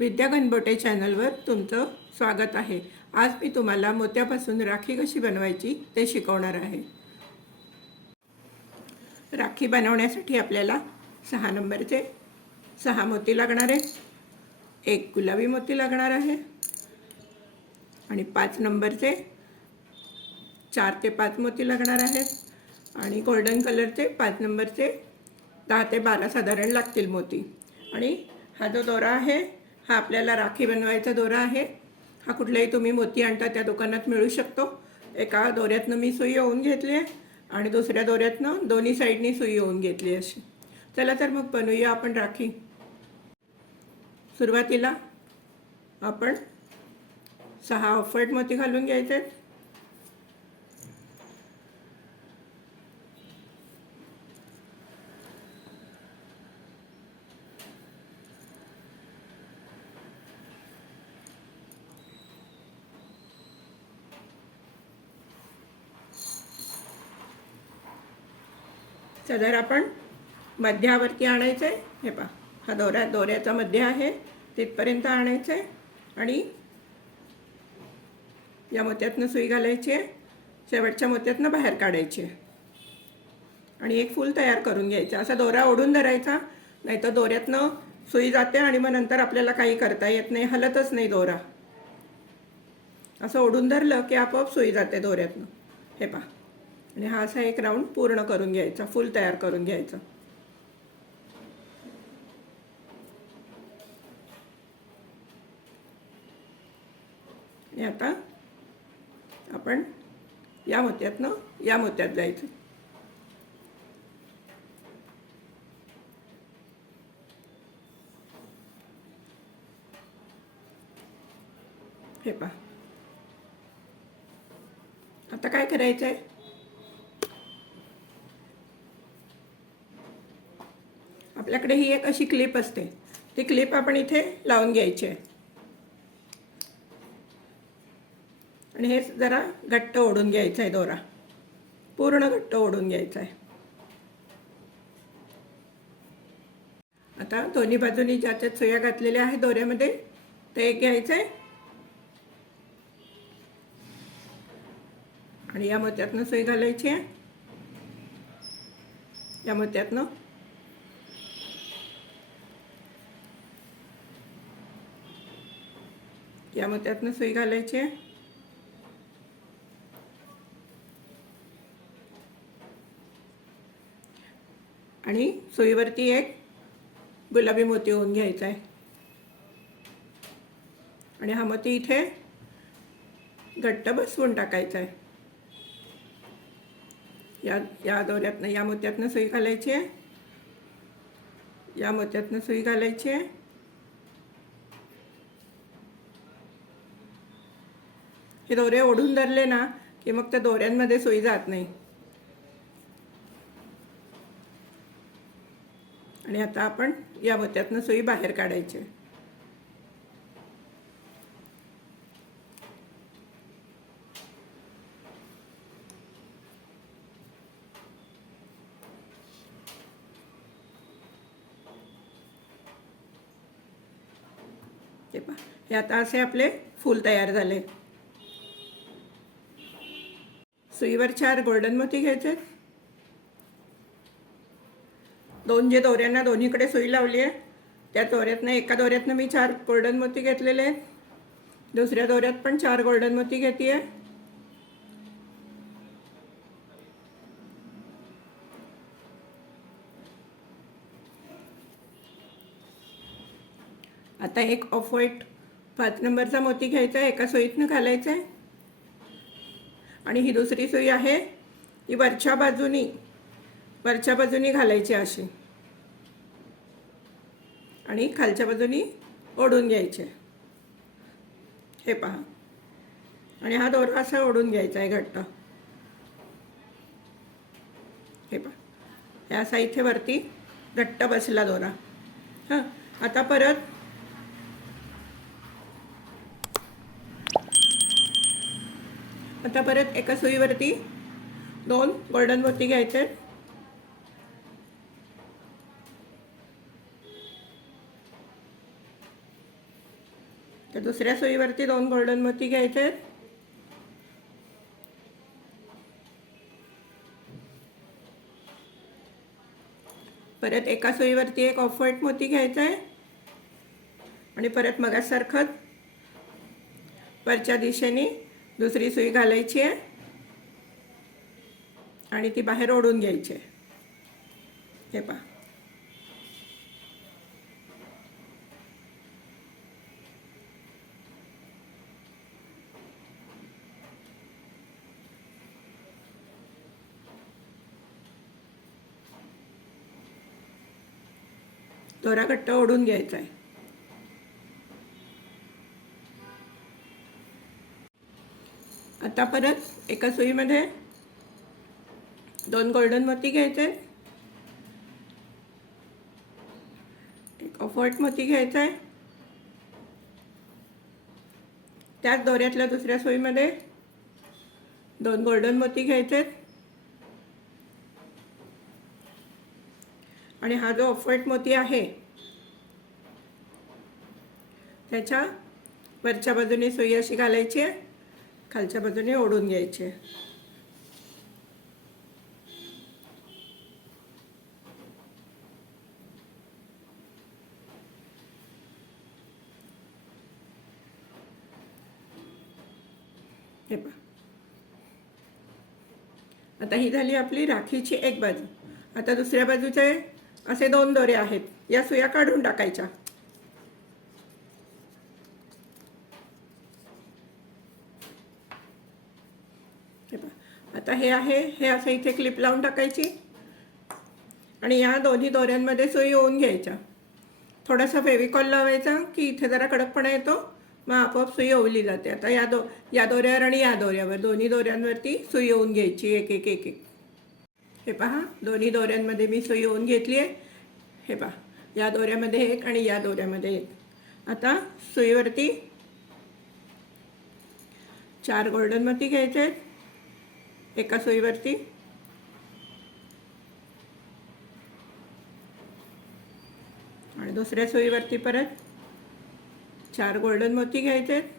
विद्या गणबोटे चॅनलवर तुमचं स्वागत आहे. आज मी तुम्हाला मोत्यापासून राखी कशी बनवायची ते शिकवणार आहे. राखी बनवण्यासाठी आपल्याला सहा नंबरचे सहा मोती लागणार आहेत. एक गुलाबी मोती लागणार आहे. आणि पाच नंबरचे चार ते पाच मोती लागणार आहेत. आणि गोल्डन कलरचे पाच नंबरचे दहा ते बारा साधारण लागतील मोती. आणि हा जो दोरा आहे हा आपल्याला राखी बनवायचा दोरा आहे. हा कुठलाही तुम्ही मोती आणता त्या दुकानात मिळू शकतो. एका दोऱ्यातनं मी सुई होऊन घेतली आहे आणि दुसऱ्या दोऱ्यातनं दोन्ही साईडनी सुई होऊन घेतली अशी. चला तर मग बनवूया आपण राखी. सुरुवातीला आपण सहा ऑफर्ट मोती घालून घ्यायचे आहेत. सदर आपण मध्यावरती आणायचं आहे. हे पहा हा दोऱ्या दोऱ्याचा मध्य आहे. तिथपर्यंत आणायचं आहे. आणि या मोत्यातनं सुई घालायची आहे. शेवटच्या मोत्यातनं बाहेर काढायची आहे. आणि एक फूल तयार करून घ्यायचं असा दोरा ओढून धरायचा नाही तर दोऱ्यातनं सुई जाते आणि मग नंतर आपल्याला काही करता येत नाही हलतच नाही दोरा. असं ओढून धरलं की आपोआप सुई जाते दोऱ्यातनं. हे पहा. आणि हा असा एक राऊंड पूर्ण करून घ्यायचा फुल तयार करून घ्यायचं. आणि आता आपण या मोत्यातनं या मोत्यात जायचं. हे पहा. आता काय करायचं आहे आपल्याकडे ही एक अशी क्लिप असते. ती क्लिप आपण इथे लावून घ्यायची आहे. आणि हे जरा घट्ट ओढून घ्यायचं आहे दोरा. पूर्ण घट्ट ओढून घ्यायचा आहे. आता दोन्ही बाजूनी ज्याच्यात सुया घातलेल्या आहे दोऱ्यामध्ये ते एक घ्यायचं आहे. आणि या मोत्यातनं सुई घालायची आहे. या मोत्यातनं या त्यातनं सुई घालायची आहे. आणि सुईवरती एक गुलाबी मोती होऊन घ्यायचा आहे. आणि हा मोती इथे घट्ट बसवून टाकायचा आहे. या या दोऱ्यातनं या मोत्यातनं सुई घालायची आहे. या मोत्यातनं सुई घालायची आहे. हे दोरे ओढून धरले ना की मग त्या दोऱ्यांमध्ये सोयी जात नाही. आणि आता आपण या मोत्यातनं सोयी बाहेर काढायची. ते हे पहा हे आता असे आपले फूल तयार झाले. सुईवर चार गोल्डन मोती घ्यायचे दोन जे दोऱ्यांना दोन्हीकडे सुई लावली आहे त्या दोऱ्यातनं एका दोऱ्यातनं मी चार गोल्डन मोती घेतलेले आहेत. दुसऱ्या दोऱ्यात पण चार गोल्डन मोती घेते आहे आता एक ऑफ व्हाईट पाच नंबरचा मोती घ्यायचा आहे एका सोयीतनं घालायचा आहे आणि ही दुसरी सुई आहे ही वरच्या बाजूनी वरच्या बाजूनी घालायची अशी. आणि खालच्या बाजूनी ओढून घ्यायचे. हे पहा. आणि हा दोरा असा ओढून घ्यायचा आहे घट्ट. हे पहा. हे असा इथे वरती घट्ट बसला दोरा. हां. आता परत आता परत एका सुईवरती दोन गोल्डन मोती घ्यायचे. तर दुसऱ्या सुईवरती दोन गोल्डन मोती घ्यायचे. आहेत परत एका सुईवरती एक ऑफ व्हाईट मोती घ्यायचा. आहे आणि परत मगासारखंच वरच्या दिशेने दुसरी सुई घालायची आहे. आणि ती बाहेर ओढून घ्यायची आहे. हे पहा. दोरा कट्टा ओढून घ्यायचा आहे. आता परत एका सुईमध्ये दोन गोल्डन मोती घ्यायचे. एक ऑफ मोती घ्यायचा आहे. त्याच दोऱ्यातल्या दुसऱ्या सुईमध्ये दोन गोल्डन मोती घ्यायचे. आणि हा जो अफर्ट मोती आहे त्याच्या वरच्या बाजूने सुई अशी घालायची आहे. खालच्या बाजूने ओढून घ्यायचे. हे पहा. आता ही झाली आपली राखीची एक बाजू. आता दुसऱ्या बाजूचे असे दोन दोरे आहेत. या सुया काढून टाकायच्या हे पहा आता हे आहे हे असं इथे क्लिप लावून टाकायची. आणि या दोन्ही दोऱ्यांमध्ये सुई ओवून घ्यायच्या. थोडासा फेविकॉल लावायचा की इथे जरा कडकपणा येतो मग आपोआप सुई ओवली जाते. आता या दो या दोऱ्यावर आणि या दोऱ्यावर दोन्ही दोऱ्यांवरती सुई ओवून घ्यायची एक एक एक एक. हे पहा दोन्ही दोऱ्यांमध्ये मी सुई ओवून घेतली आहे. हे पहा या दोऱ्यामध्ये एक आणि या दोऱ्यामध्ये एक. आता सुईवरती चार गोल्डन मोती घ्यायचे आहेत. एका सोयीवरती. आणि दुसऱ्या सोयीवरती परत चार गोल्डन मोती घ्यायचे. आहेत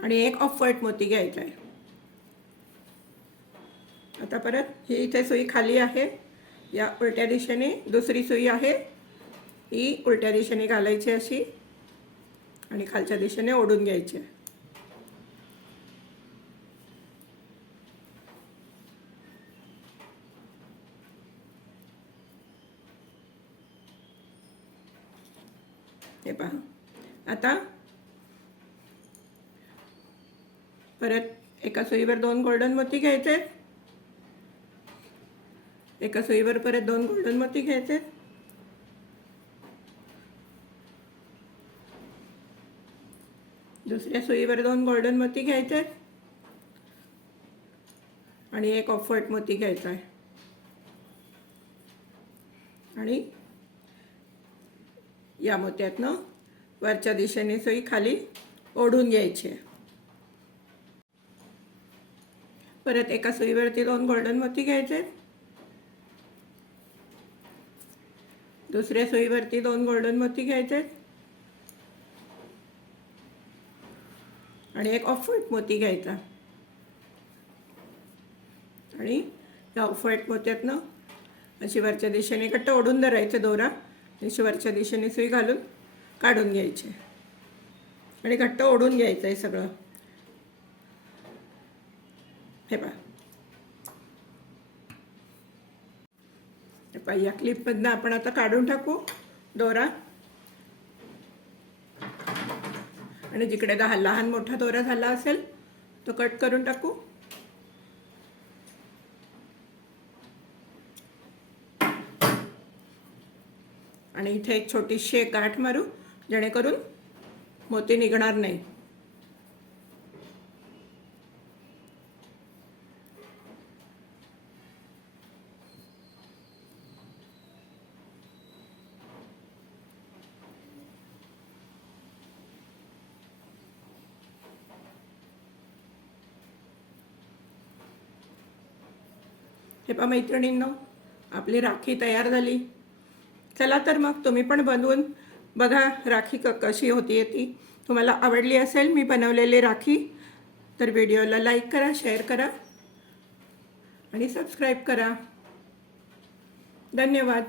आणि एक ऑफ व्हाईट मोती घ्यायचा आहे आता परत ही इथे सुई खाली आहे. या उलट्या दिशेने दुसरी सुई आहे. ही उलट्या दिशेने घालायची अशी आणि खालच्या दिशेने ओढून घ्यायची. हे पहा. आता परत एका सुईवर दोन गोल्डन मोती घ्यायचे. एका सुईवर परत दोन गोल्डन मोती घ्यायचे. दुसऱ्या सुईवर दोन गोल्डन मोती घ्यायचे. आणि एक ऑफर्ट मोती घ्यायचा आहे. आणि या मोत्यातनं वरच्या दिशेने सुई खाली ओढून घ्यायची आहे. परत एका सुईवरती दोन गोल्डन मोती घ्यायचे. दुसऱ्या सुईवरती दोन गोल्डन मोती घ्यायचे आणि एक ऑफ व्हाईट मोती घ्यायचा. आणि या ऑफ व्हाईट मोत्यातनं अशी वरच्या दिशेने कट्ट ओढून धरायचं दोरा. अशी वरच्या दिशेने सुई घालून काढून घ्यायचे. आणि घट्ट ओढून घ्यायचं आहे सगळं. हे पहा. हे पहा या क्लिपमधनं आपण आता काढून टाकू. दोरा. आणि जिकडे दहा लहान मोठा दोरा झाला असेल तो कट करून टाकू. आणि इथे एक छोटीशी एक गाठ मारू जेणेकरून मोती निघणार नाही. हे पहा मैत्रिणींनो आपली राखी तयार झाली. चला तर मग तुम्ही पण बनवून बघा राखी क कशी होती ती. तुम्हाला आवडली असेल मी बनवलेली राखी तर व्हिडिओला लाईक करा शेअर करा आणि सबस्क्राईब करा. धन्यवाद.